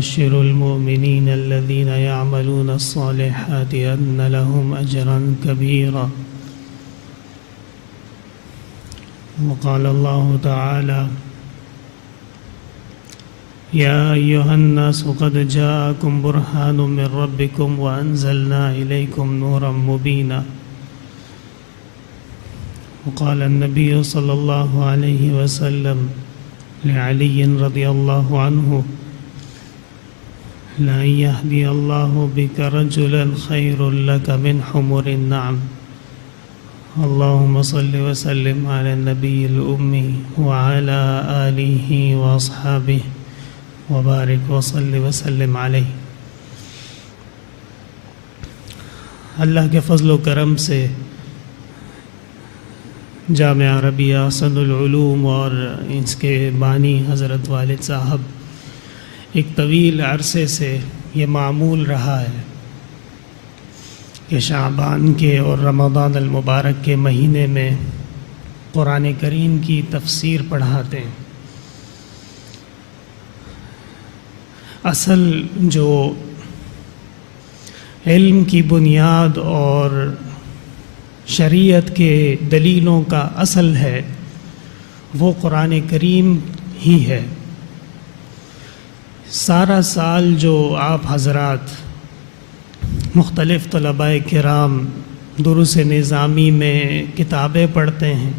وبشر المؤمنين الذين يعملون الصالحات أن لهم أجرا كبيرا. وقال الله تعالى: يا أيها الناس قد جاءكم برهان من ربكم وأنزلنا إليكم نورا مبينا. وقال النبي صلى الله عليه وسلم لعلي رضي الله عنه: لأن يهدي الله بك رجلا خير لك من حمر النعم. اللهم صل وسلم على النبي الأمي وعلى آله وأصحابه وبارك وصل وسلم علیہ. اللہ کے فضل و کرم سے جامعہ عربیہ احسن العلوم اور اس کے بانی حضرت والد صاحب ایک طویل عرصے سے یہ معمول رہا ہے کہ شعبان کے اور رمضان المبارک کے مہینے میں قرآن کریم کی تفسیر پڑھاتے ہیں. اصل جو علم کی بنیاد اور شریعت کے دلیلوں کا اصل ہے وہ قرآن کریم ہی ہے. سارا سال جو آپ حضرات مختلف طلباء کرام دروس نظامی میں کتابیں پڑھتے ہیں،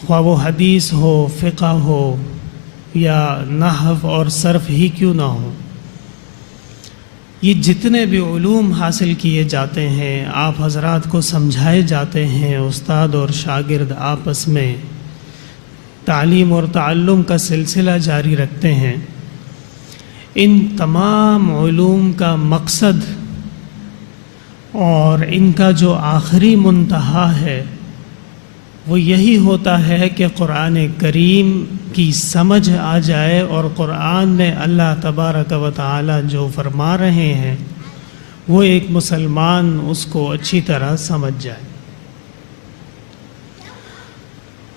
خواہ وہ حدیث ہو، فقہ ہو یا نحو اور صرف ہی کیوں نہ ہو، یہ جتنے بھی علوم حاصل کیے جاتے ہیں، آپ حضرات کو سمجھائے جاتے ہیں، استاد اور شاگرد آپس میں تعلیم اور تعلم کا سلسلہ جاری رکھتے ہیں. ان تمام علوم کا مقصد اور ان کا جو آخری منتہا ہے وہ یہی ہوتا ہے کہ قرآن کریم کی سمجھ آ جائے اور قرآن میں اللہ تبارک و تعالی جو فرما رہے ہیں وہ ایک مسلمان اس کو اچھی طرح سمجھ جائے.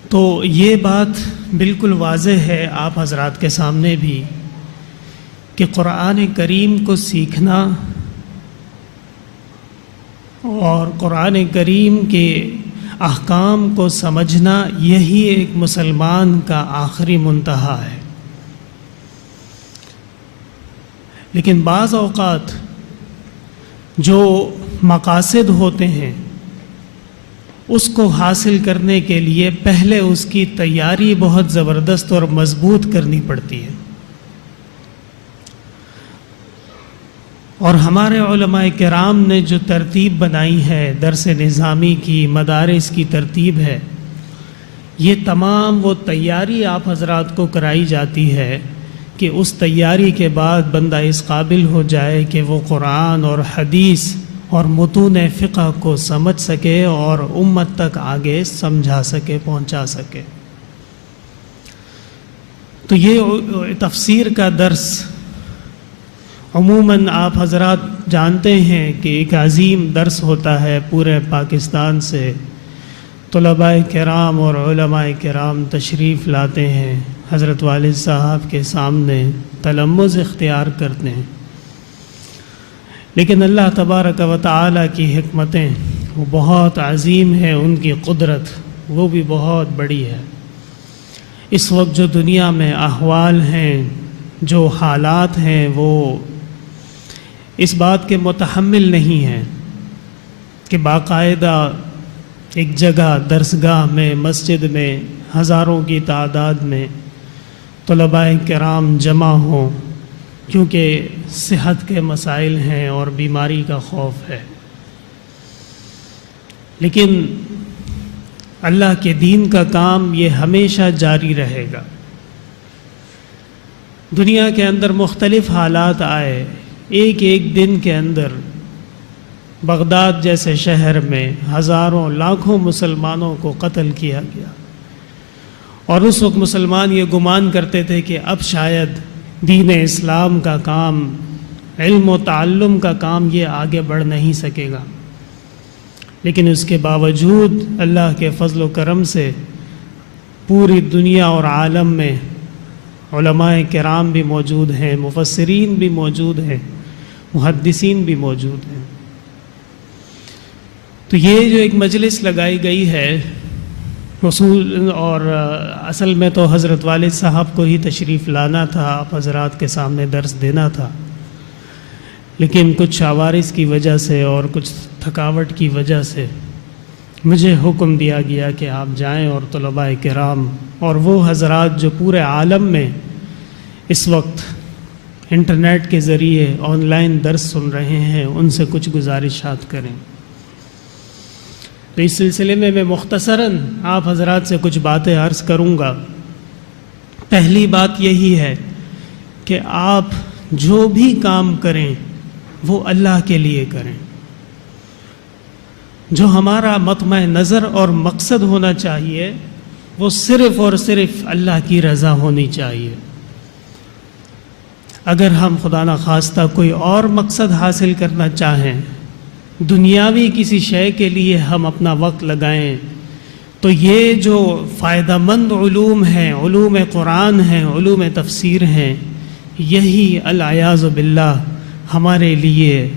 تو یہ بات بالکل واضح ہے آپ حضرات کے سامنے بھی کہ قرآن کریم کو سیکھنا اور قرآن کریم کے احکام کو سمجھنا یہی ایک مسلمان کا آخری منتہا ہے. لیکن بعض اوقات جو مقاصد ہوتے ہیں اس کو حاصل کرنے کے لیے پہلے اس کی تیاری بہت زبردست اور مضبوط کرنی پڑتی ہے. اور ہمارے علماء کرام نے جو ترتیب بنائی ہے درس نظامی کی، مدارس کی ترتیب ہے، یہ تمام وہ تیاری آپ حضرات کو کرائی جاتی ہے کہ اس تیاری کے بعد بندہ اس قابل ہو جائے کہ وہ قرآن اور حدیث اور متون فقہ کو سمجھ سکے اور امت تک آگے سمجھا سکے، پہنچا سکے. تو یہ تفسیر کا درس عموماً آپ حضرات جانتے ہیں کہ ایک عظیم درس ہوتا ہے. پورے پاکستان سے طلباء کرام اور علماء کرام تشریف لاتے ہیں، حضرت والد صاحب کے سامنے تلمذ اختیار کرتے ہیں. لیکن اللہ تبارک و تعالی کی حکمتیں وہ بہت عظیم ہیں، ان کی قدرت وہ بھی بہت بڑی ہے. اس وقت جو دنیا میں احوال ہیں، جو حالات ہیں، وہ اس بات کے متحمل نہیں ہیں کہ باقاعدہ ایک جگہ درسگاہ میں، مسجد میں ہزاروں کی تعداد میں طلباء کرام جمع ہوں، کیونکہ صحت کے مسائل ہیں اور بیماری کا خوف ہے. لیکن اللہ کے دین کا کام یہ ہمیشہ جاری رہے گا. دنیا کے اندر مختلف حالات آئے، ایک دن کے اندر بغداد جیسے شہر میں ہزاروں لاکھوں مسلمانوں کو قتل کیا گیا، اور اس وقت مسلمان یہ گمان کرتے تھے کہ اب شاید دین اسلام کا کام، علم و تعلم کا کام یہ آگے بڑھ نہیں سکے گا. لیکن اس کے باوجود اللہ کے فضل و کرم سے پوری دنیا اور عالم میں علماء کرام بھی موجود ہیں، مفسرین بھی موجود ہیں، محدثین بھی موجود ہیں۔ تو یہ جو ایک مجلس لگائی گئی ہے اصول اور اصل میں تو حضرت والد صاحب کو ہی تشریف لانا تھا، آپ حضرات کے سامنے درس دینا تھا، لیکن کچھ عوارض کی وجہ سے اور کچھ تھکاوٹ کی وجہ سے مجھے حکم دیا گیا کہ آپ جائیں اور طلباء کرام اور وہ حضرات جو پورے عالم میں اس وقت انٹرنیٹ کے ذریعے آن لائن درس سن رہے ہیں ان سے کچھ گزارشات کریں۔ تو اس سلسلے میں مختصراً آپ حضرات سے کچھ باتیں عرض کروں گا۔ پہلی بات یہی ہے کہ آپ جو بھی کام کریں وہ اللہ کے لیے کریں۔ جو ہمارا مطمع نظر اور مقصد ہونا چاہیے وہ صرف اور صرف اللہ کی رضا ہونی چاہیے۔ اگر ہم خدا نخواستہ کوئی اور مقصد حاصل کرنا چاہیں، دنیاوی کسی شے کے لیے ہم اپنا وقت لگائیں، تو یہ جو فائدہ مند علوم ہیں، علوم قرآن ہیں، علوم تفسیر ہیں، یہی العیاذ باللہ ہمارے لیے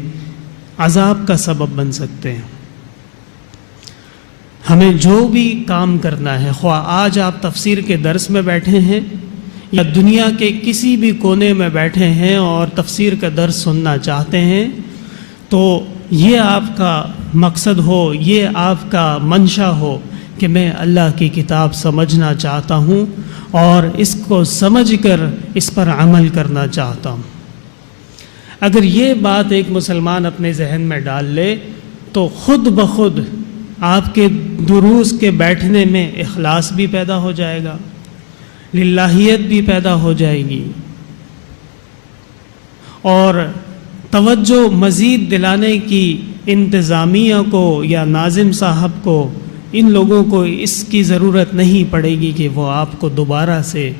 عذاب کا سبب بن سکتے ہیں۔ ہمیں جو بھی کام کرنا ہے، خواہ آج آپ تفسیر کے درس میں بیٹھے ہیں یا دنیا کے کسی بھی کونے میں بیٹھے ہیں اور تفسیر کا درس سننا چاہتے ہیں، تو یہ آپ کا مقصد ہو، یہ آپ کا منشا ہو کہ میں اللہ کی کتاب سمجھنا چاہتا ہوں اور اس کو سمجھ کر اس پر عمل کرنا چاہتا ہوں۔ اگر یہ بات ایک مسلمان اپنے ذہن میں ڈال لے تو خود بخود آپ کے دروس کے بیٹھنے میں اخلاص بھی پیدا ہو جائے گا، للہیت بھی پیدا ہو جائے گی، اور توجہ مزید دلانے کی انتظامیہ کو یا ناظم صاحب کو، ان لوگوں کو اس کی ضرورت نہیں پڑے گی کہ وہ آپ کو دوبارہ سے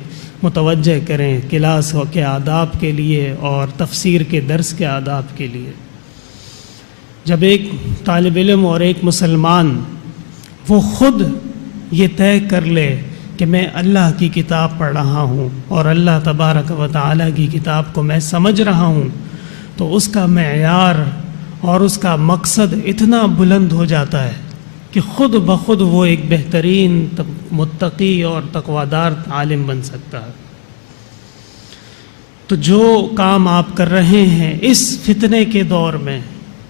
متوجہ کریں کلاس کے آداب کے لیے اور تفسیر کے درس کے آداب کے لیے۔ جب ایک طالب علم اور ایک مسلمان وہ خود یہ طے کر لے کہ میں اللہ کی کتاب پڑھ رہا ہوں اور اللہ تبارک و تعالیٰ کی کتاب کو میں سمجھ رہا ہوں، تو اس کا معیار اور اس کا مقصد اتنا بلند ہو جاتا ہے کہ خود بخود وہ ایک بہترین متقی اور تقویدار عالم بن سکتا ہے۔ تو جو کام آپ کر رہے ہیں اس فتنے کے دور میں،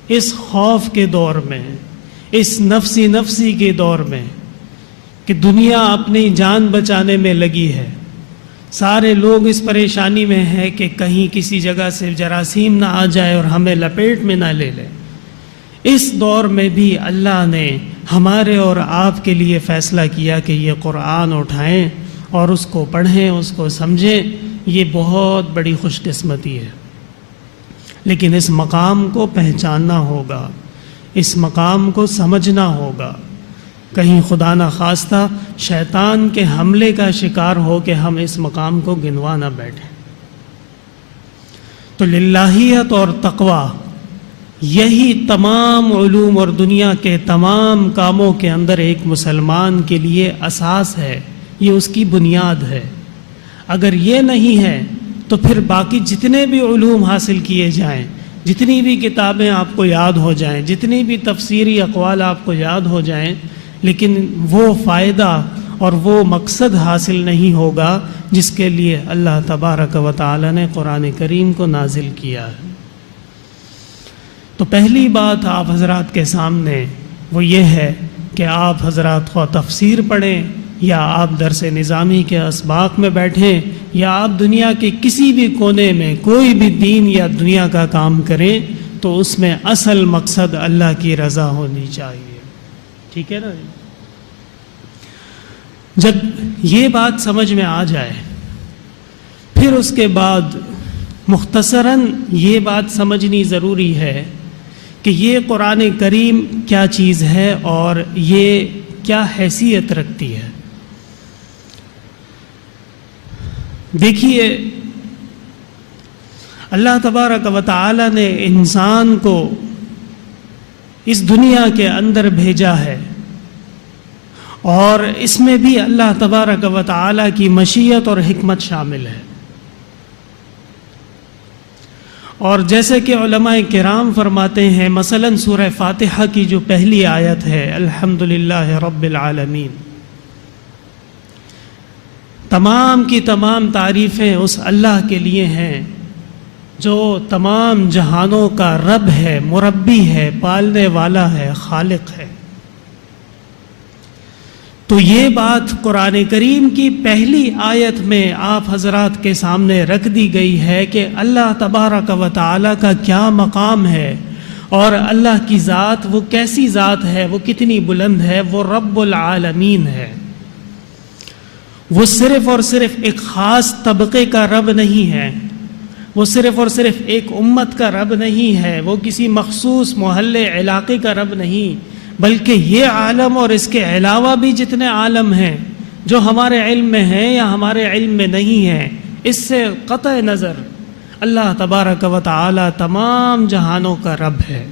اس خوف کے دور میں، اس نفسی کے دور میں کہ دنیا اپنی جان بچانے میں لگی ہے، سارے لوگ اس پریشانی میں ہیں کہ کہیں کسی جگہ سے جراثیم نہ آ جائے اور ہمیں لپیٹ میں نہ لے لے، اس دور میں بھی اللہ نے ہمارے اور آپ کے لیے فیصلہ کیا کہ یہ قرآن اٹھائیں اور اس کو پڑھیں، اس کو سمجھیں۔ یہ بہت بڑی خوش قسمتی ہے، لیکن اس مقام کو پہچاننا ہوگا، اس مقام کو سمجھنا ہوگا، کہیں خدا نخواستہ شیطان کے حملے کا شکار ہو کہ ہم اس مقام کو گنوا نہ بیٹھیں۔ تو للہیت اور تقوی یہی تمام علوم اور دنیا کے تمام کاموں کے اندر ایک مسلمان کے لیے اساس ہے، یہ اس کی بنیاد ہے۔ اگر یہ نہیں ہے تو پھر باقی جتنے بھی علوم حاصل کیے جائیں، جتنی بھی کتابیں آپ کو یاد ہو جائیں، جتنی بھی تفسیری اقوال آپ کو یاد ہو جائیں، لیکن وہ فائدہ اور وہ مقصد حاصل نہیں ہوگا جس کے لیے اللہ تبارک و تعالی نے قرآن کریم کو نازل کیا ہے۔ تو پہلی بات آپ حضرات کے سامنے وہ یہ ہے کہ آپ حضرات خواہ تفسیر پڑھیں یا آپ درس نظامی کے اسباق میں بیٹھیں یا آپ دنیا کے کسی بھی کونے میں کوئی بھی دین یا دنیا کا کام کریں، تو اس میں اصل مقصد اللہ کی رضا ہونی چاہیے۔ ٹھیک ہے نا؟ جب یہ بات سمجھ میں آ جائے پھر اس کے بعد مختصراً یہ بات سمجھنی ضروری ہے کہ یہ قرآن کریم کیا چیز ہے اور یہ کیا حیثیت رکھتی ہے۔ دیکھیے، اللہ تبارک و تعالی نے انسان کو اس دنیا کے اندر بھیجا ہے، اور اس میں بھی اللہ تبارک و تعالی کی مشیت اور حکمت شامل ہے۔ اور جیسے کہ علماء کرام فرماتے ہیں، مثلا سورہ فاتحہ کی جو پہلی آیت ہے الحمدللہ رب العالمین، تمام کی تمام تعریفیں اس اللہ کے لیے ہیں جو تمام جہانوں کا رب ہے، مربی ہے، پالنے والا ہے، خالق ہے۔ تو یہ بات قرآن کریم کی پہلی آیت میں آپ حضرات کے سامنے رکھ دی گئی ہے کہ اللہ تبارک و تعالیٰ کا کیا مقام ہے، اور اللہ کی ذات وہ کیسی ذات ہے، وہ کتنی بلند ہے، وہ رب العالمین ہے۔ وہ صرف اور صرف ایک خاص طبقے کا رب نہیں ہے، وہ صرف اور صرف ایک امت کا رب نہیں ہے، وہ کسی مخصوص محلے علاقے کا رب نہیں، بلکہ یہ عالم اور اس کے علاوہ بھی جتنے عالم ہیں جو ہمارے علم میں ہیں یا ہمارے علم میں نہیں ہیں، اس سے قطع نظر اللہ تبارک و تعالی تمام جہانوں کا رب ہے۔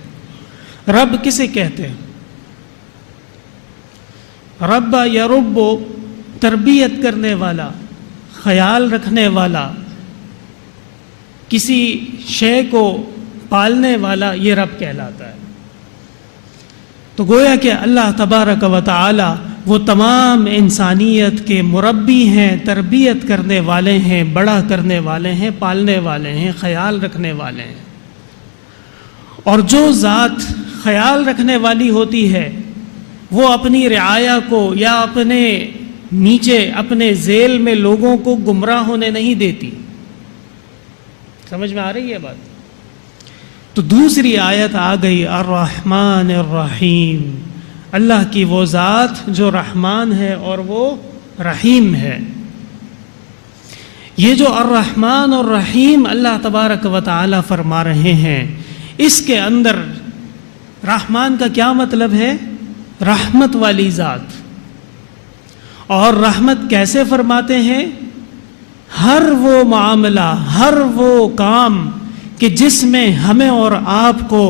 رب کسے کہتے ہیں؟ رب یرب، تربیت کرنے والا، خیال رکھنے والا، کسی شے کو پالنے والا، یہ رب کہلاتا ہے۔ تو گویا کہ اللہ تبارک و تعالی وہ تمام انسانیت کے مربی ہیں، تربیت کرنے والے ہیں، بڑا کرنے والے ہیں، پالنے والے ہیں، خیال رکھنے والے ہیں۔ اور جو ذات خیال رکھنے والی ہوتی ہے وہ اپنی رعایا کو یا اپنے نیچے اپنے ذیل میں لوگوں کو گمراہ ہونے نہیں دیتی۔ سمجھ میں آ رہی ہے بات؟ تو دوسری آیت آ گئی الرحمن الرحیم، اللہ کی وہ ذات جو رحمان ہے اور وہ رحیم ہے۔ یہ جو الرحمن الرحیم اللہ تبارک و تعالی فرما رہے ہیں، اس کے اندر رحمان کا کیا مطلب ہے؟ رحمت والی ذات۔ اور رحمت کیسے فرماتے ہیں؟ ہر وہ معاملہ، ہر وہ کام کہ جس میں ہمیں اور آپ کو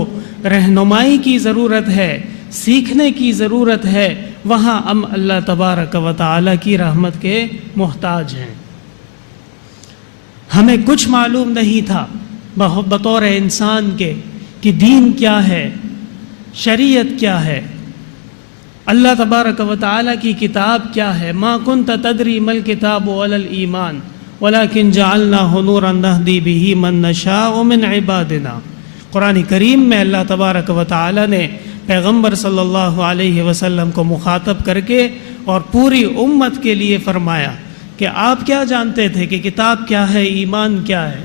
رہنمائی کی ضرورت ہے، سیکھنے کی ضرورت ہے، وہاں ہم اللہ تبارک و تعالی کی رحمت کے محتاج ہیں۔ ہمیں کچھ معلوم نہیں تھا بطور انسان کے کہ دین کیا ہے، شریعت کیا ہے، اللہ تبارک و تعالی کی کتاب کیا ہے۔ ما کنت تدری مل کتاب ولا الایمان ولیکن جعلناہ نورا نہدی بہ من نشاء من عبادنا۔ قرآن کریم میں اللہ تبارک و تعالی نے پیغمبر صلی اللہ علیہ وسلم کو مخاطب کر کے اور پوری امت کے لیے فرمایا کہ آپ کیا جانتے تھے کہ کتاب کیا ہے، ایمان کیا ہے؟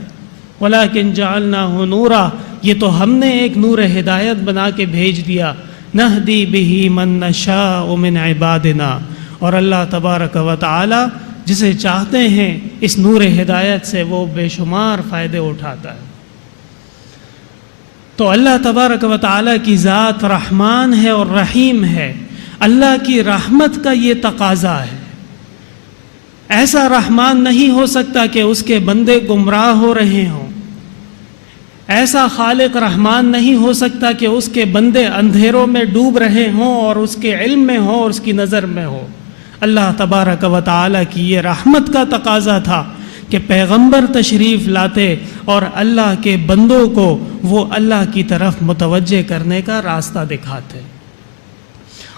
ولیکن جعلناہ نورا، یہ تو ہم نے ایک نور ہدایت بنا کے بھیج دیا، نہدی بہ من نشاء من عبادنا، اور اللہ تبارک و تعالی جسے چاہتے ہیں اس نور ہدایت سے وہ بے شمار فائدے اٹھاتا ہے۔ تو اللہ تبارک و تعالی کی ذات رحمان ہے اور رحیم ہے۔ اللہ کی رحمت کا یہ تقاضا ہے۔ ایسا رحمان نہیں ہو سکتا کہ اس کے بندے گمراہ ہو رہے ہوں، ایسا خالق رحمان نہیں ہو سکتا کہ اس کے بندے اندھیروں میں ڈوب رہے ہوں اور اس کے علم میں ہو اور اس کی نظر میں ہو۔ اللہ تبارک و تعالی کی یہ رحمت کا تقاضا تھا کہ پیغمبر تشریف لاتے اور اللہ کے بندوں کو وہ اللہ کی طرف متوجہ کرنے کا راستہ دکھاتے۔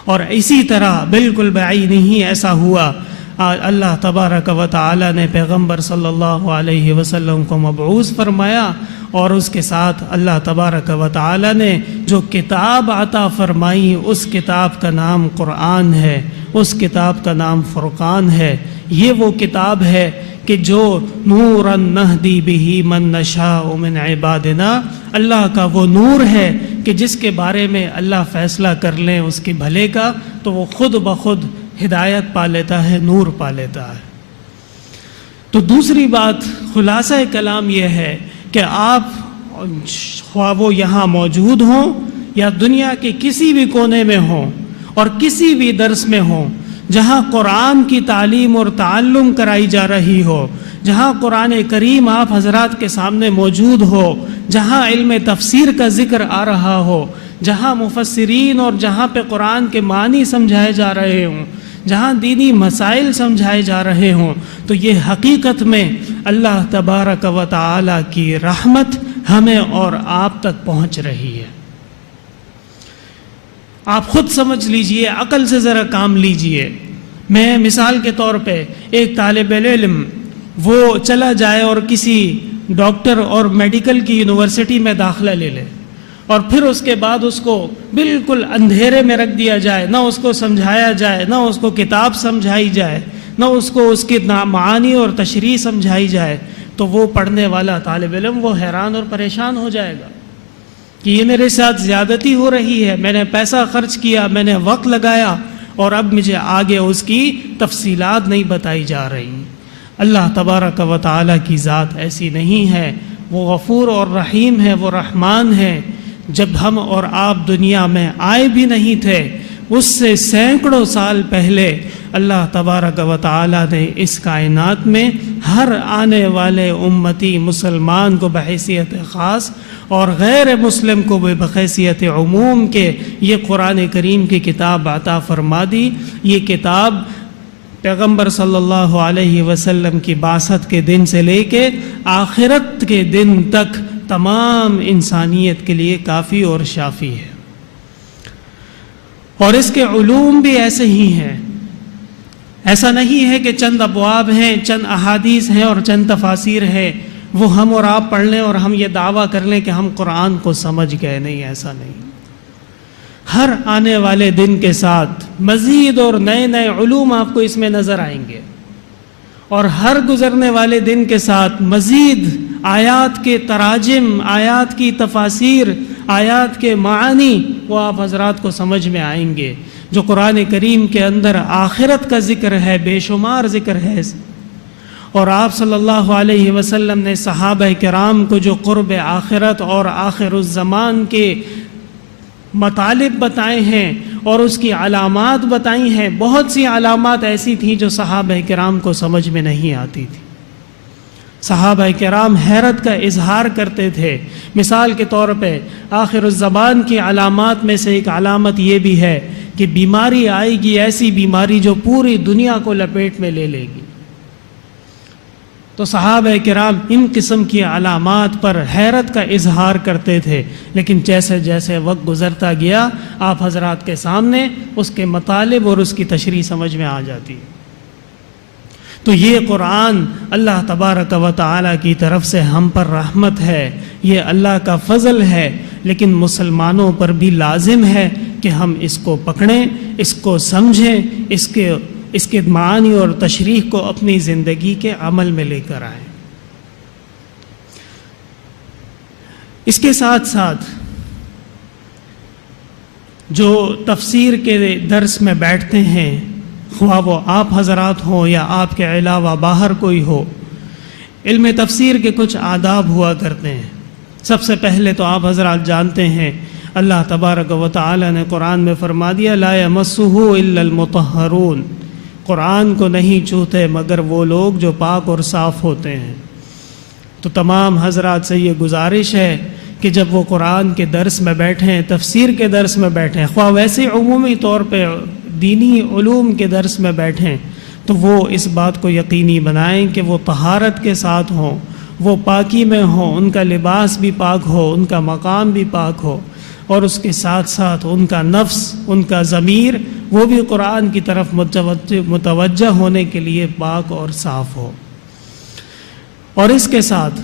اور اسی طرح بالکل بعید نہیں ایسا ہوا، اللہ تبارک و تعالی نے پیغمبر صلی اللہ علیہ وسلم کو مبعوث فرمایا، اور اس کے ساتھ اللہ تبارک و تعالی نے جو کتاب عطا فرمائی اس کتاب کا نام قرآن ہے، اس کتاب کا نام فرقان ہے۔ یہ وہ کتاب ہے کہ جو نورا نہدی بہ من نشاء من عبادنا، اللہ کا وہ نور ہے کہ جس کے بارے میں اللہ فیصلہ کر لیں اس کے بھلے کا تو وہ خود بخود ہدایت پا لیتا ہے، نور پا لیتا ہے۔ تو دوسری بات، خلاصہ کلام یہ ہے کہ آپ خواہ وہ یہاں موجود ہوں یا دنیا کے کسی بھی کونے میں ہوں اور کسی بھی درس میں ہوں، جہاں قرآن کی تعلیم اور تعلم کرائی جا رہی ہو، جہاں قرآن کریم آپ حضرات کے سامنے موجود ہو، جہاں علم تفسیر کا ذکر آ رہا ہو، جہاں مفسرین اور جہاں پہ قرآن کے معنی سمجھائے جا رہے ہوں، جہاں دینی مسائل سمجھائے جا رہے ہوں، تو یہ حقیقت میں اللہ تبارک و تعالی کی رحمت، ہمیں اور آپ تک پہنچ رہی ہے۔ آپ خود سمجھ لیجئے، عقل سے ذرا کام لیجئے۔ میں مثال کے طور پہ ایک طالب علم وہ چلا جائے اور کسی ڈاکٹر اور میڈیکل کی یونیورسٹی میں داخلہ لے لے، اور پھر اس کے بعد اس کو بالکل اندھیرے میں رکھ دیا جائے، نہ اس کو سمجھایا جائے، نہ اس کو کتاب سمجھائی جائے، نہ اس کو اس کی معانی اور تشریح سمجھائی جائے، تو وہ پڑھنے والا طالب علم وہ حیران اور پریشان ہو جائے گا کہ یہ میرے ساتھ زیادتی ہو رہی ہے، میں نے پیسہ خرچ کیا، میں نے وقت لگایا، اور اب مجھے آگے اس کی تفصیلات نہیں بتائی جا رہی۔ اللہ تبارک و تعالیٰ کی ذات ایسی نہیں ہے، وہ غفور اور رحیم ہے، وہ رحمان ہے۔ جب ہم اور آپ دنیا میں آئے بھی نہیں تھے، اس سے سینکڑوں سال پہلے اللہ تبارک و تعالیٰ نے اس کائنات میں ہر آنے والے امتی مسلمان کو بحیثیت خاص اور غیر مسلم کو بحیثیت عموم کے یہ قرآن کریم کی کتاب عطا فرما دی۔ یہ کتاب پیغمبر صلی اللہ علیہ وسلم کی بعثت کے دن سے لے کے آخرت کے دن تک تمام انسانیت کے لیے کافی اور شافی ہے، اور اس کے علوم بھی ایسے ہی ہیں۔ ایسا نہیں ہے کہ چند ابواب ہیں، چند احادیث ہیں اور چند تفاسیر ہیں، وہ ہم اور آپ پڑھ لیں اور ہم یہ دعویٰ کر لیں کہ ہم قرآن کو سمجھ گئے۔ نہیں، ایسا نہیں۔ ہر آنے والے دن کے ساتھ مزید اور نئے نئے علوم آپ کو اس میں نظر آئیں گے، اور ہر گزرنے والے دن کے ساتھ مزید آیات کے تراجم، آیات کی تفاسیر، آیات کے معانی وہ آپ حضرات کو سمجھ میں آئیں گے۔ جو قرآن کریم کے اندر آخرت کا ذکر ہے، بے شمار ذکر ہے، اور آپ صلی اللہ علیہ وسلم نے صحابہ کرام کو جو قرب آخرت اور آخر الزمان کے مطالب بتائے ہیں اور اس کی علامات بتائی ہیں، بہت سی علامات ایسی تھیں جو صحابہ کرام کو سمجھ میں نہیں آتی تھی۔ صحابہ کرام حیرت کا اظہار کرتے تھے۔ مثال کے طور پہ آخر الزمان کی علامات میں سے ایک علامت یہ بھی ہے کہ بیماری آئے گی، ایسی بیماری جو پوری دنیا کو لپیٹ میں لے لے گی۔ تو صحابہ کرام ان قسم کی علامات پر حیرت کا اظہار کرتے تھے، لیکن جیسے جیسے وقت گزرتا گیا آپ حضرات کے سامنے اس کے مطالب اور اس کی تشریح سمجھ میں آ جاتی ہے۔ تو یہ قرآن اللہ تبارک و تعالیٰ کی طرف سے ہم پر رحمت ہے، یہ اللہ کا فضل ہے، لیکن مسلمانوں پر بھی لازم ہے کہ ہم اس کو پکڑیں، اس کو سمجھیں، اس کے معانی اور تشریح کو اپنی زندگی کے عمل میں لے کر آئیں۔ اس کے ساتھ ساتھ جو تفسیر کے درس میں بیٹھتے ہیں، خواہ وہ آپ حضرات ہوں یا آپ کے علاوہ باہر کوئی ہو، علم تفسیر کے کچھ آداب ہوا کرتے ہیں۔ سب سے پہلے تو آپ حضرات جانتے ہیں اللہ تبارک و تعالی نے قرآن میں فرما دیا لا یمسہ الا المطہرون، قرآن کو نہیں چھوتے مگر وہ لوگ جو پاک اور صاف ہوتے ہیں۔ تو تمام حضرات سے یہ گزارش ہے کہ جب وہ قرآن کے درس میں بیٹھیں، تفسیر کے درس میں بیٹھیں، خواہ ویسے عمومی طور پہ دینی علوم کے درس میں بیٹھیں، تو وہ اس بات کو یقینی بنائیں کہ وہ طہارت کے ساتھ ہوں، وہ پاکی میں ہوں، ان کا لباس بھی پاک ہو، ان کا مقام بھی پاک ہو، اور اس کے ساتھ ساتھ ان کا نفس، ان کا ضمیر وہ بھی قرآن کی طرف متوجہ ہونے کے لیے پاک اور صاف ہو۔ اور اس کے ساتھ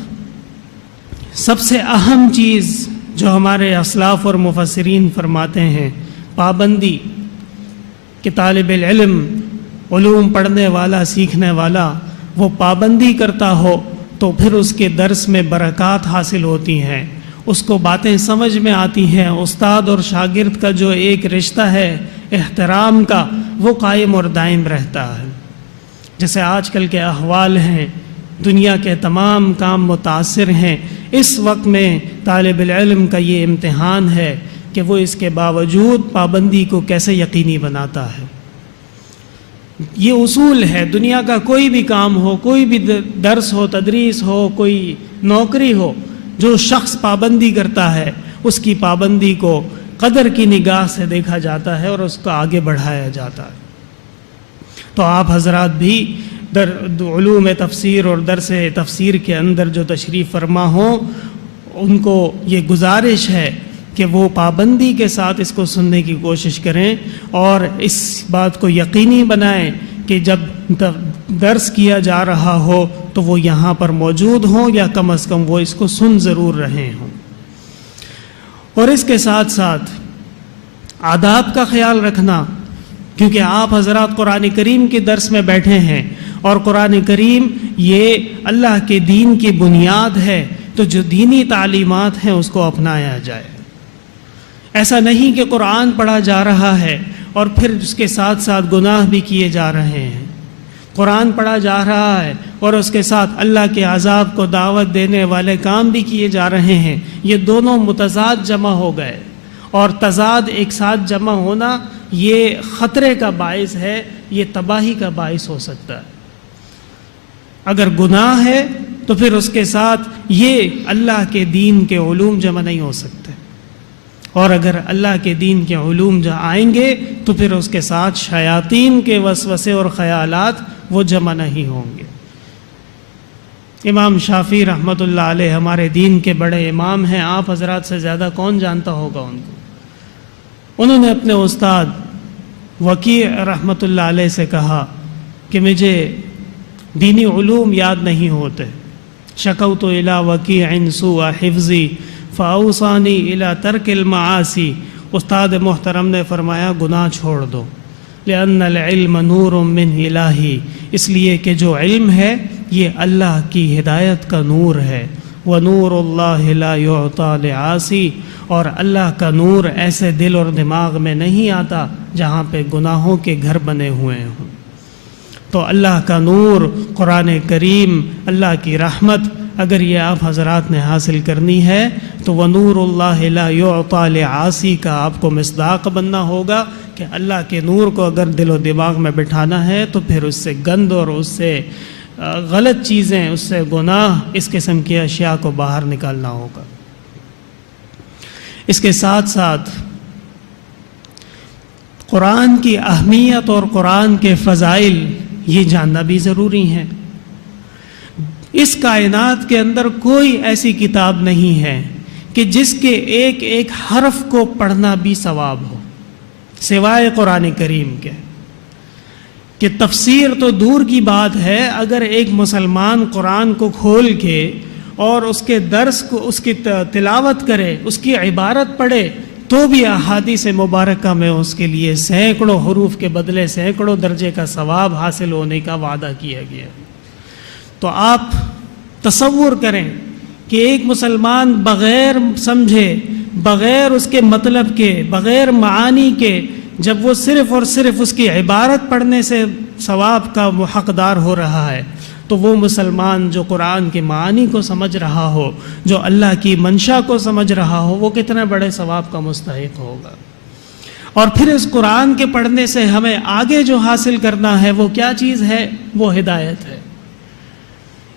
سب سے اہم چیز جو ہمارے اسلاف اور مفسرین فرماتے ہیں، پابندی، کہ طالب علم، علوم پڑھنے والا، سیکھنے والا، وہ پابندی کرتا ہو تو پھر اس کے درس میں برکات حاصل ہوتی ہیں، اس کو باتیں سمجھ میں آتی ہیں، استاد اور شاگرد کا جو ایک رشتہ ہے احترام کا وہ قائم اور دائم رہتا ہے۔ جیسے آج کل کے احوال ہیں، دنیا کے تمام کام متاثر ہیں، اس وقت میں طالب العلم کا یہ امتحان ہے کہ وہ اس کے باوجود پابندی کو کیسے یقینی بناتا ہے۔ یہ اصول ہے، دنیا کا کوئی بھی کام ہو، کوئی بھی درس ہو، تدریس ہو، کوئی نوکری ہو، جو شخص پابندی کرتا ہے اس کی پابندی کو قدر کی نگاہ سے دیکھا جاتا ہے اور اس کو آگے بڑھایا جاتا ہے۔ تو آپ حضرات بھی علوم تفسیر اور درس تفسیر کے اندر جو تشریف فرما ہوں، ان کو یہ گزارش ہے کہ وہ پابندی کے ساتھ اس کو سننے کی کوشش کریں اور اس بات کو یقینی بنائیں کہ جب درس کیا جا رہا ہو تو وہ یہاں پر موجود ہوں یا کم از کم وہ اس کو سن ضرور رہے ہوں۔ اور اس کے ساتھ ساتھ آداب کا خیال رکھنا، کیونکہ آپ حضرات قرآن کریم کے درس میں بیٹھے ہیں اور قرآن کریم یہ اللہ کے دین کی بنیاد ہے، تو جو دینی تعلیمات ہیں اس کو اپنایا جائے۔ ایسا نہیں کہ قرآن پڑھا جا رہا ہے اور پھر اس کے ساتھ ساتھ گناہ بھی کیے جا رہے ہیں۔ قرآن پڑھا جا رہا ہے اور اس کے ساتھ اللہ کے عذاب کو دعوت دینے والے کام بھی کیے جا رہے ہیں، یہ دونوں متضاد جمع ہو گئے، اور تضاد ایک ساتھ جمع ہونا یہ خطرے کا باعث ہے، یہ تباہی کا باعث ہو سکتا ہے۔ اگر گناہ ہے تو پھر اس کے ساتھ یہ اللہ کے دین کے علوم جمع نہیں ہو سکتے، اور اگر اللہ کے دین کے علوم جو آئیں گے تو پھر اس کے ساتھ شیاطین کے وسوسے اور خیالات وہ جمع نہیں ہوں گے۔ امام شافعی رحمۃ اللہ علیہ ہمارے دین کے بڑے امام ہیں، آپ حضرات سے زیادہ کون جانتا ہوگا ان کو۔ انہوں نے اپنے استاد وکیع رحمۃ اللہ علیہ سے کہا کہ مجھے دینی علوم یاد نہیں ہوتے، شکوت الی وکیع سوء حفظی فاوصانی الی ترک المعاصی۔ استاد محترم نے فرمایا گناہ چھوڑ دو، لأن العلم نور من الہی، اس لیے کہ جو علم ہے یہ اللہ کی ہدایت کا نور ہے، ونور اللہ لا یعطی لعاصی، اور اللہ کا نور ایسے دل اور دماغ میں نہیں آتا جہاں پہ گناہوں کے گھر بنے ہوئے ہوں۔ تو اللہ کا نور، قرآن کریم، اللہ کی رحمت اگر یہ آپ حضرات نے حاصل کرنی ہے تو ونور اللہ لا یعطی لعاصی کا آپ کو مصداق بننا ہوگا کہ اللہ کے نور کو اگر دل و دماغ میں بٹھانا ہے تو پھر اس سے گند اور اس سے غلط چیزیں، اس سے گناہ، اس قسم کی اشیاء کو باہر نکالنا ہوگا۔ اس کے ساتھ ساتھ قرآن کی اہمیت اور قرآن کے فضائل یہ جاننا بھی ضروری ہے۔ اس کائنات کے اندر کوئی ایسی کتاب نہیں ہے کہ جس کے ایک ایک حرف کو پڑھنا بھی ثواب ہو سوائے قرآن کریم کے، کہ تفسیر تو دور کی بات ہے، اگر ایک مسلمان قرآن کو کھول کے اور اس کے درس کو، اس کی تلاوت کرے، اس کی عبارت پڑھے، تو بھی احادیث مبارکہ میں اس کے لیے سینکڑوں حروف کے بدلے سینکڑوں درجے کا ثواب حاصل ہونے کا وعدہ کیا گیا۔ تو آپ تصور کریں کہ ایک مسلمان بغیر سمجھے، بغیر اس کے مطلب کے، بغیر معانی کے، جب وہ صرف اور صرف اس کی عبارت پڑھنے سے ثواب کا وہ حقدار ہو رہا ہے، تو وہ مسلمان جو قرآن کے معانی کو سمجھ رہا ہو، جو اللہ کی منشا کو سمجھ رہا ہو، وہ کتنے بڑے ثواب کا مستحق ہوگا۔ اور پھر اس قرآن کے پڑھنے سے ہمیں آگے جو حاصل کرنا ہے وہ کیا چیز ہے؟ وہ ہدایت ہے۔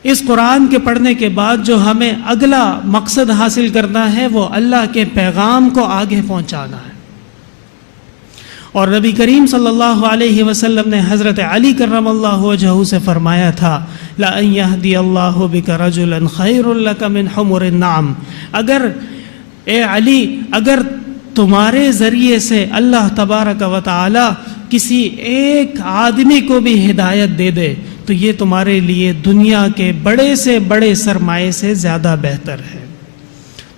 اس قرآن کے پڑھنے کے بعد جو ہمیں اگلا مقصد حاصل کرنا ہے وہ اللہ کے پیغام کو آگے پہنچانا ہے۔ اور نبی کریم صلی اللہ علیہ وسلم نے حضرت علی کرم اللہ وجہہ سے فرمایا تھا لَأَن يَهْدِيَ اللَّهُ بِكَ رَجُلًا خَيْرٌ لَكَ مِنْ حُمُرِ النَّعَمِ، اگر اے علی، اگر تمہارے ذریعے سے اللہ تبارک و تعالی کسی ایک آدمی کو بھی ہدایت دے دے تو یہ تمہارے لیے دنیا کے بڑے سے بڑے سرمایے سے زیادہ بہتر ہے۔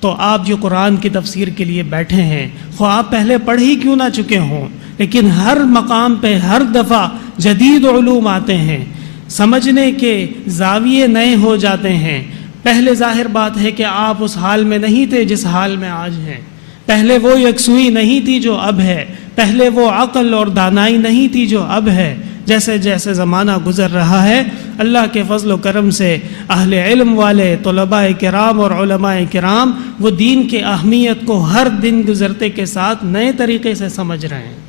تو آپ جو قرآن کی تفسیر کے لیے بیٹھے ہیں، خواہ آپ پہلے پڑھ ہی کیوں نہ چکے ہوں، لیکن ہر مقام پہ ہر دفعہ جدید علوم آتے ہیں، سمجھنے کے زاویے نئے ہو جاتے ہیں۔ پہلے ظاہر بات ہے کہ آپ اس حال میں نہیں تھے جس حال میں آج ہیں، پہلے وہ یکسوئی نہیں تھی جو اب ہے، پہلے وہ عقل اور دانائی نہیں تھی جو اب ہے۔ جیسے جیسے زمانہ گزر رہا ہے، اللہ کے فضل و کرم سے اہل علم والے طلباء کرام اور علماء کرام وہ دین کی اہمیت کو ہر دن گزرتے کے ساتھ نئے طریقے سے سمجھ رہے ہیں۔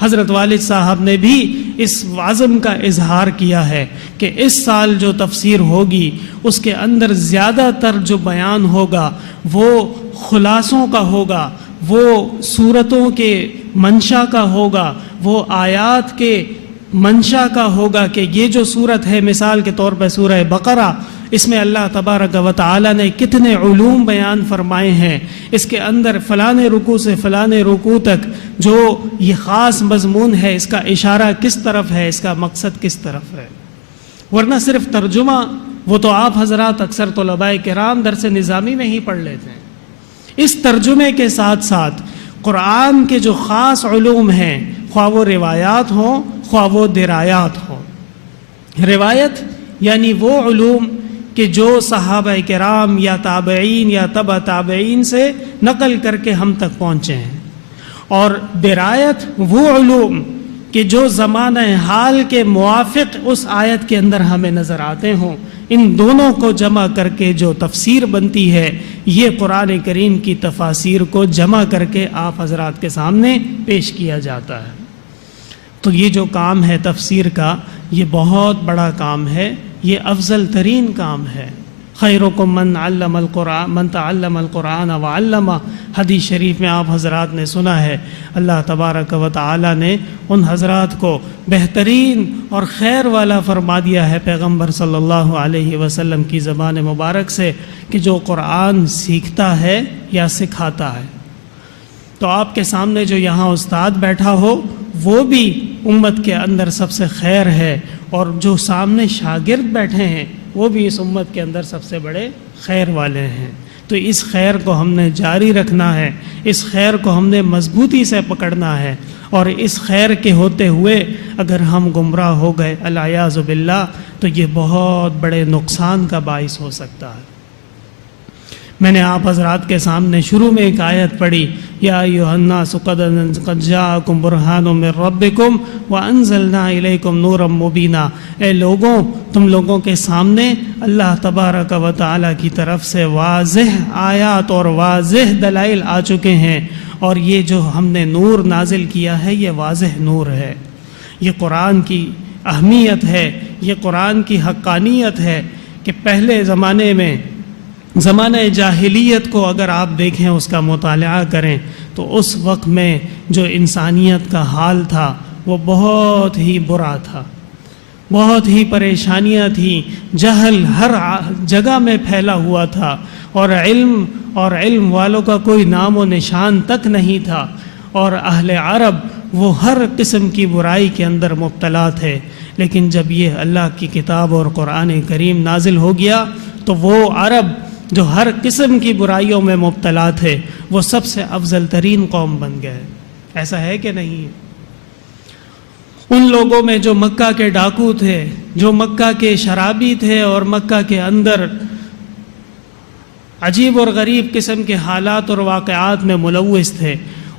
حضرت والد صاحب نے بھی اس عزم کا اظہار کیا ہے کہ اس سال جو تفسیر ہوگی اس کے اندر زیادہ تر جو بیان ہوگا وہ خلاصوں کا ہوگا، وہ صورتوں کے منشا کا ہوگا، وہ آیات کے منشا کا ہوگا کہ یہ جو صورت ہے، مثال کے طور پہ سورہ بقرہ، اس میں اللہ تبارک و تعالی نے کتنے علوم بیان فرمائے ہیں، اس کے اندر فلانے رکوع سے فلانے رکوع تک جو یہ خاص مضمون ہے، اس کا اشارہ کس طرف ہے، اس کا مقصد کس طرف ہے۔ ورنہ صرف ترجمہ وہ تو آپ حضرات اکثر طلباء کرام درس نظامی میں ہی پڑھ لیتے ہیں۔ اس ترجمے کے ساتھ ساتھ قرآن کے جو خاص علوم ہیں، خواہ وہ روایات ہوں خواہ وہ درایات ہوں۔ روایت یعنی وہ علوم کہ جو صحابہ کرام یا تابعین یا تبع تابعین سے نقل کر کے ہم تک پہنچے ہیں، اور درایت وہ علوم کہ جو زمانہ حال کے موافق اس آیت کے اندر ہمیں نظر آتے ہوں۔ ان دونوں کو جمع کر کے جو تفسیر بنتی ہے، یہ قرآن کریم کی تفاسیر کو جمع کر کے آپ حضرات کے سامنے پیش کیا جاتا ہے۔ تو یہ جو کام ہے تفسیر کا، یہ بہت بڑا کام ہے، یہ افضل ترین کام ہے۔ خیرکم من تعلم القرآن وعلمہ، حدیث شریف میں آپ حضرات نے سنا ہے، اللہ تبارک و تعالی نے ان حضرات کو بہترین اور خیر والا فرما دیا ہے پیغمبر صلی اللہ علیہ وسلم کی زبان مبارک سے کہ جو قرآن سیکھتا ہے یا سکھاتا ہے۔ تو آپ کے سامنے جو یہاں استاد بیٹھا ہو وہ بھی امت کے اندر سب سے خیر ہے، اور جو سامنے شاگرد بیٹھے ہیں وہ بھی اس امت کے اندر سب سے بڑے خیر والے ہیں۔ تو اس خیر کو ہم نے جاری رکھنا ہے، اس خیر کو ہم نے مضبوطی سے پکڑنا ہے، اور اس خیر کے ہوتے ہوئے اگر ہم گمراہ ہو گئے العیاذ باللہ تو یہ بہت بڑے نقصان کا باعث ہو سکتا ہے۔ میں نے آپ حضرات کے سامنے شروع میں ایک آیت پڑھی، یا ایھا الناس قد جاءکم برہان من ربکم وانزلنا الیکم نورا مبینا، اے لوگوں تم لوگوں کے سامنے اللہ تبارک و تعالی کی طرف سے واضح آیات اور واضح دلائل آ چکے ہیں، اور یہ جو ہم نے نور نازل کیا ہے یہ واضح نور ہے، یہ قرآن کی اہمیت ہے، یہ قرآن کی حقانیت ہے کہ پہلے زمانے میں، زمانہ جاہلیت کو اگر آپ دیکھیں، اس کا مطالعہ کریں تو اس وقت میں جو انسانیت کا حال تھا وہ بہت ہی برا تھا، بہت ہی پریشانیاں تھیں، جہل ہر جگہ میں پھیلا ہوا تھا، اور علم والوں کا کوئی نام و نشان تک نہیں تھا، اور اہل عرب وہ ہر قسم کی برائی کے اندر مبتلا تھے۔ لیکن جب یہ اللہ کی کتاب اور قرآن کریم نازل ہو گیا تو وہ عرب جو ہر قسم کی برائیوں میں مبتلا تھے وہ سب سے افضل ترین قوم بن گئے۔ ایسا ہے کہ نہیں؟ ان لوگوں میں جو مکہ کے ڈاکو تھے، جو مکہ کے شرابی تھے، اور مکہ کے اندر عجیب اور غریب قسم کے حالات اور واقعات میں ملوث تھے،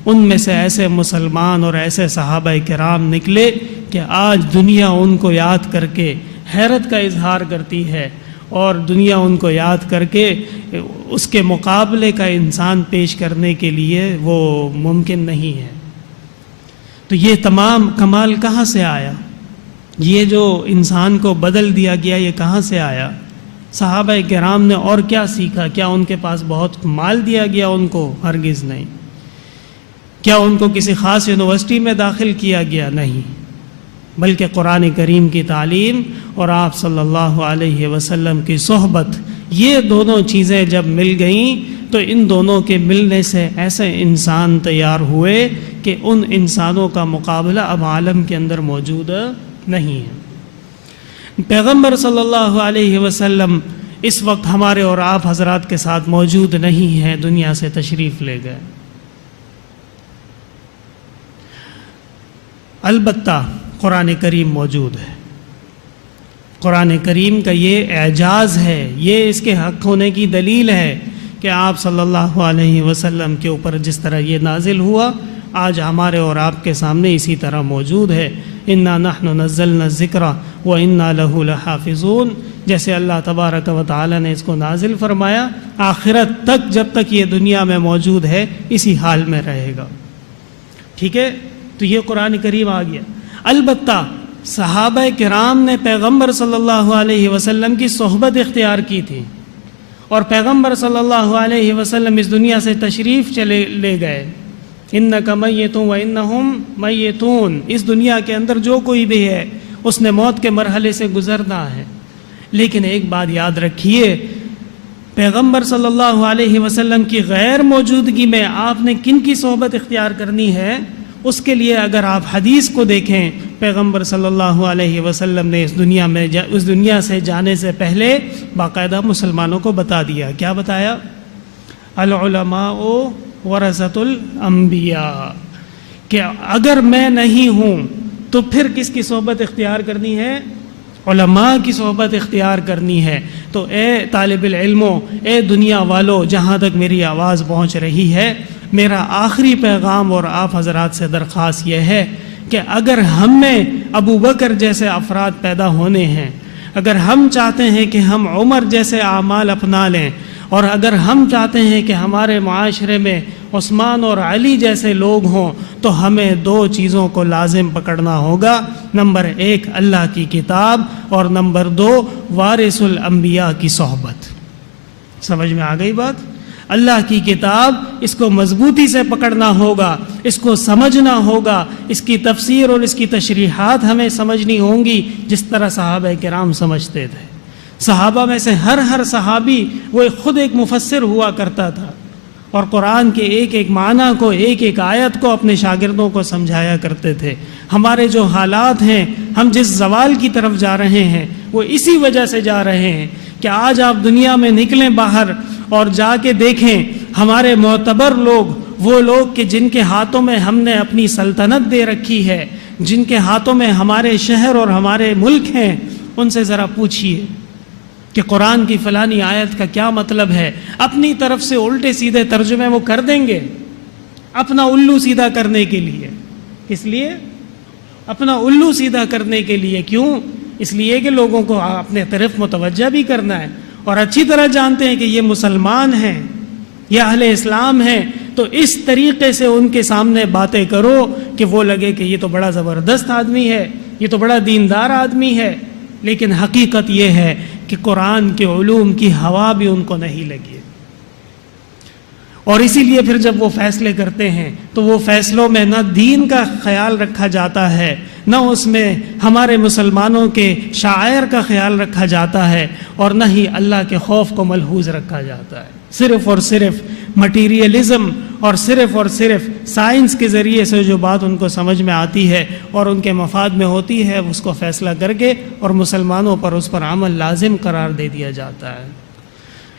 ان میں سے ایسے مسلمان اور ایسے صحابہ کرام نکلے کہ آج دنیا ان کو یاد کر کے حیرت کا اظہار کرتی ہے، اور دنیا ان کو یاد کر کے اس کے مقابلے کا انسان پیش کرنے کے لیے وہ ممکن نہیں ہے۔ تو یہ تمام کمال کہاں سے آیا؟ یہ جو انسان کو بدل دیا گیا یہ کہاں سے آیا؟ صحابہ کرام نے اور کیا سیکھا؟ کیا ان کے پاس بہت مال دیا گیا ان کو؟ ہرگز نہیں۔ کیا ان کو کسی خاص یونیورسٹی میں داخل کیا گیا؟ نہیں، بلکہ قرآن کریم کی تعلیم اور آپ صلی اللہ علیہ وسلم کی صحبت، یہ دونوں چیزیں جب مل گئیں تو ان دونوں کے ملنے سے ایسے انسان تیار ہوئے کہ ان انسانوں کا مقابلہ اب عالم کے اندر موجود نہیں ہے۔ پیغمبر صلی اللہ علیہ وسلم اس وقت ہمارے اور آپ حضرات کے ساتھ موجود نہیں ہیں، دنیا سے تشریف لے گئے۔ البتہ قرآن کریم موجود ہے۔ قرآن کریم کا یہ اعجاز ہے، یہ اس کے حق ہونے کی دلیل ہے کہ آپ صلی اللہ علیہ وسلم کے اوپر جس طرح یہ نازل ہوا آج ہمارے اور آپ کے سامنے اسی طرح موجود ہے۔ انا نحن نزلنا الذکر وانا لہ لحافظون، جیسے اللہ تبارک و تعالی نے اس کو نازل فرمایا، آخرت تک جب تک یہ دنیا میں موجود ہے اسی حال میں رہے گا۔ ٹھیک ہے، تو یہ قرآن کریم آ گیا۔ البتہ صحابہ کرام نے پیغمبر صلی اللہ علیہ وسلم کی صحبت اختیار کی تھی، اور پیغمبر صلی اللہ علیہ وسلم اس دنیا سے تشریف لے گئے۔ انک میت وانہم میتون، اس دنیا کے اندر جو کوئی بھی ہے اس نے موت کے مرحلے سے گزرنا ہے۔ لیکن ایک بات یاد رکھیے، پیغمبر صلی اللہ علیہ وسلم کی غیر موجودگی میں آپ نے کن کی صحبت اختیار کرنی ہے، اس کے لیے اگر آپ حدیث کو دیکھیں، پیغمبر صلی اللہ علیہ وسلم نے اس دنیا سے جانے سے پہلے باقاعدہ مسلمانوں کو بتا دیا۔ کیا بتایا؟ العلماء ورثۃ الانبیاء، کہ اگر میں نہیں ہوں تو پھر کس کی صحبت اختیار کرنی ہے؟ علماء کی صحبت اختیار کرنی ہے۔ تو اے طالب العلموں، اے دنیا والو، جہاں تک میری آواز پہنچ رہی ہے، میرا آخری پیغام اور آپ حضرات سے درخواست یہ ہے کہ اگر ہم میں ابو بکر جیسے افراد پیدا ہونے ہیں، اگر ہم چاہتے ہیں کہ ہم عمر جیسے اعمال اپنا لیں، اور اگر ہم چاہتے ہیں کہ ہمارے معاشرے میں عثمان اور علی جیسے لوگ ہوں، تو ہمیں دو چیزوں کو لازم پکڑنا ہوگا۔ نمبر 1 اللہ کی کتاب، اور نمبر 2 وارث الانبیاء کی صحبت۔ سمجھ میں آ گئی بات؟ اللہ کی کتاب، اس کو مضبوطی سے پکڑنا ہوگا، اس کو سمجھنا ہوگا، اس کی تفسیر اور اس کی تشریحات ہمیں سمجھنی ہوں گی جس طرح صحابہ کرام سمجھتے تھے۔ صحابہ میں سے ہر صحابی وہ خود ایک مفسر ہوا کرتا تھا، اور قرآن کے ایک ایک معنی کو، ایک ایک آیت کو اپنے شاگردوں کو سمجھایا کرتے تھے۔ ہمارے جو حالات ہیں، ہم جس زوال کی طرف جا رہے ہیں، وہ اسی وجہ سے جا رہے ہیں کہ آج آپ دنیا میں نکلیں باہر اور جا کے دیکھیں، ہمارے معتبر لوگ، وہ لوگ کہ جن کے ہاتھوں میں ہم نے اپنی سلطنت دے رکھی ہے، جن کے ہاتھوں میں ہمارے شہر اور ہمارے ملک ہیں، ان سے ذرا پوچھیے کہ قرآن کی فلانی آیت کا کیا مطلب ہے۔ اپنی طرف سے الٹے سیدھے ترجمے وہ کر دیں گے، اپنا الو سیدھا کرنے کے لیے۔ اس لیے اپنا الو سیدھا کرنے کے لیے، کیوں؟ اس لیے کہ لوگوں کو اپنے طرف متوجہ بھی کرنا ہے، اور اچھی طرح جانتے ہیں کہ یہ مسلمان ہیں، یہ اہل اسلام ہیں، تو اس طریقے سے ان کے سامنے باتیں کرو کہ وہ لگے کہ یہ تو بڑا زبردست آدمی ہے، یہ تو بڑا دیندار آدمی ہے۔ لیکن حقیقت یہ ہے کہ قرآن کے علوم کی ہوا بھی ان کو نہیں لگی، اور اسی لیے پھر جب وہ فیصلے کرتے ہیں تو وہ فیصلوں میں نہ دین کا خیال رکھا جاتا ہے، نہ اس میں ہمارے مسلمانوں کے شاعر کا خیال رکھا جاتا ہے، اور نہ ہی اللہ کے خوف کو ملحوظ رکھا جاتا ہے۔ صرف اور صرف مٹیریلزم اور صرف سائنس کے ذریعے سے جو بات ان کو سمجھ میں آتی ہے اور ان کے مفاد میں ہوتی ہے، اس کو فیصلہ کر کے اور مسلمانوں پر اس پر عمل لازم قرار دے دیا جاتا ہے۔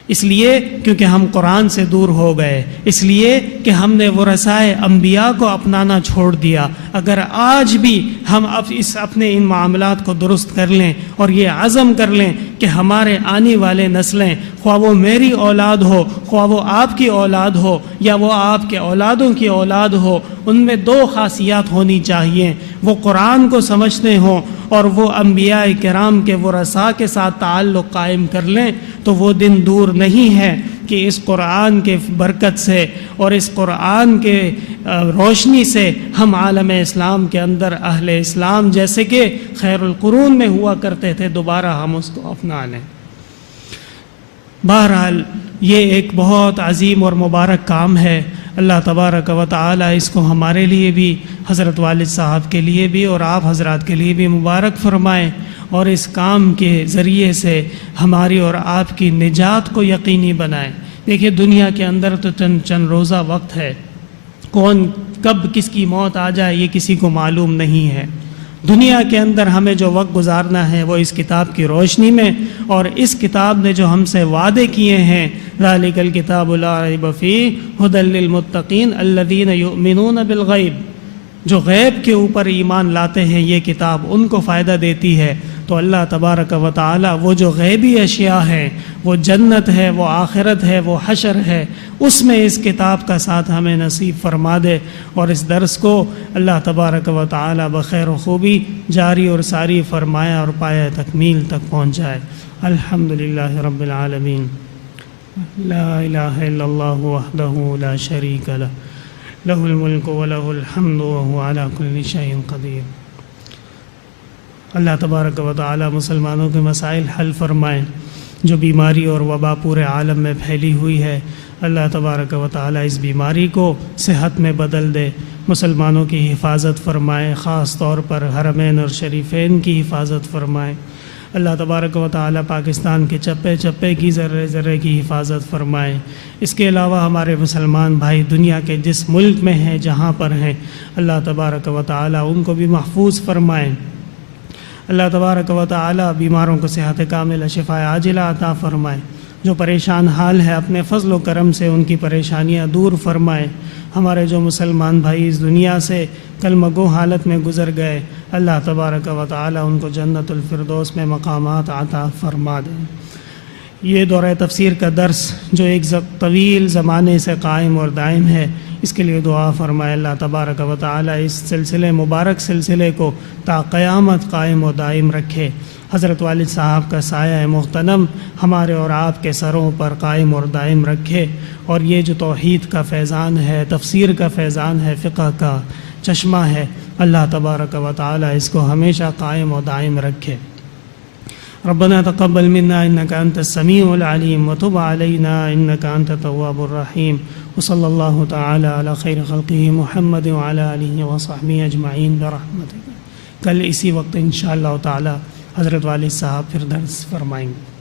اس لیے کیونکہ ہم قرآن سے دور ہو گئے، اس لیے کہ ہم نے ورثائے انبیاء کو اپنانا چھوڑ دیا۔ اگر آج بھی ہم اپنے ان معاملات کو درست کر لیں اور یہ عزم کر لیں کہ ہمارے آنے والے نسلیں، خواہ وہ میری اولاد ہو، خواہ وہ آپ کی اولاد ہو، یا وہ آپ کے اولادوں کی اولاد ہو، ان میں 2 خاصیات ہونی چاہیے، وہ قرآن کو سمجھتے ہوں اور وہ انبیاء کرام کے ورثاء کے ساتھ تعلق قائم کر لیں، تو وہ دن دور نہیں ہے کہ اس قرآن کے برکت سے اور اس قرآن کے روشنی سے ہم عالم اسلام کے اندر اہل اسلام جیسے کہ خیر القرون میں ہوا کرتے تھے، دوبارہ ہم اس کو اپنا لیں۔ بہرحال یہ ایک بہت عظیم اور مبارک کام ہے۔ اللہ تبارک و تعالی اس کو ہمارے لیے بھی، حضرت والد صاحب کے لیے بھی اور آپ حضرات کے لیے بھی مبارک فرمائیں، اور اس کام کے ذریعے سے ہماری اور آپ کی نجات کو یقینی بنائیں۔ دیکھیے دنیا کے اندر تو چند روزہ وقت ہے، کون کب کس کی موت آ جائے یہ کسی کو معلوم نہیں ہے۔ دنیا کے اندر ہمیں جو وقت گزارنا ہے وہ اس کتاب کی روشنی میں، اور اس کتاب نے جو ہم سے وعدے کیے ہیں، ذالک الکتاب لا ریب فیہ ھدی للمتقین الذین یؤمنون بالغیب، جو غیب کے اوپر ایمان لاتے ہیں یہ کتاب ان کو فائدہ دیتی ہے۔ تو اللہ تبارک و تعالی وہ جو غیبی اشیاء ہیں، وہ جنت ہے، وہ آخرت ہے، وہ حشر ہے، اس میں اس کتاب کا ساتھ ہمیں نصیب فرما دے، اور اس درس کو اللہ تبارک و تعالی بخیر و خوبی جاری اور ساری فرمائے اور پایہ تکمیل تک پہنچائے۔ الحمدللہ رب العالمین، لا الہ الا اللہ وحدہ لا شریک لہ، لہ الملک ولہ الحمد وہو علی کل شیء قدیر۔ اللہ تبارک و تعالی مسلمانوں کے مسائل حل فرمائیں، جو بیماری اور وبا پورے عالم میں پھیلی ہوئی ہے، اللہ تبارک و تعالی اس بیماری کو صحت میں بدل دے، مسلمانوں کی حفاظت فرمائے، خاص طور پر حرمین اور شریفین کی حفاظت فرمائے۔ اللہ تبارک و تعالی پاکستان کے چپے چپے کی ذرے ذرے کی حفاظت فرمائے۔ اس کے علاوہ ہمارے مسلمان بھائی دنیا کے جس ملک میں ہیں، جہاں پر ہیں، اللہ تبارک و تعالی ان کو بھی محفوظ فرمائے۔ اللہ تبارک و تعالی بیماروں کو صحت کاملہ شفا عاجلہ عطا فرمائے۔ جو پریشان حال ہے اپنے فضل و کرم سے ان کی پریشانیاں دور فرمائے۔ ہمارے جو مسلمان بھائی اس دنیا سے کلمہ گو حالت میں گزر گئے، اللہ تبارک و تعالی ان کو جنت الفردوس میں مقامات عطا فرما دیں۔ یہ دورہ تفسیر کا درس جو ایک طویل زمانے سے قائم اور دائم ہے، اس کے لیے دعا فرمائے اللہ تبارک و تعالی اس سلسلے مبارک سلسلے کو تا قیامت قائم و دائم رکھے۔ حضرت والد صاحب کا سایہ مغتنم ہمارے اور آپ کے سروں پر قائم اور دائم رکھے، اور یہ جو توحید کا فیضان ہے، تفسیر کا فیضان ہے، فقہ کا چشمہ ہے، اللہ تبارک و تعالی اس کو ہمیشہ قائم و دائم رکھے۔ ربنا تقبل منا انك انت السميع العليم وتب علينا انك انت التواب الرحيم وصلى الله تعالى على خير خلقه محمد وعلى اله وصحبه اجمعين برحمتك۔ کل اسی وقت انشاءاللہ تعالی حضرت والد صاحب پھر درس فرمائیں گے۔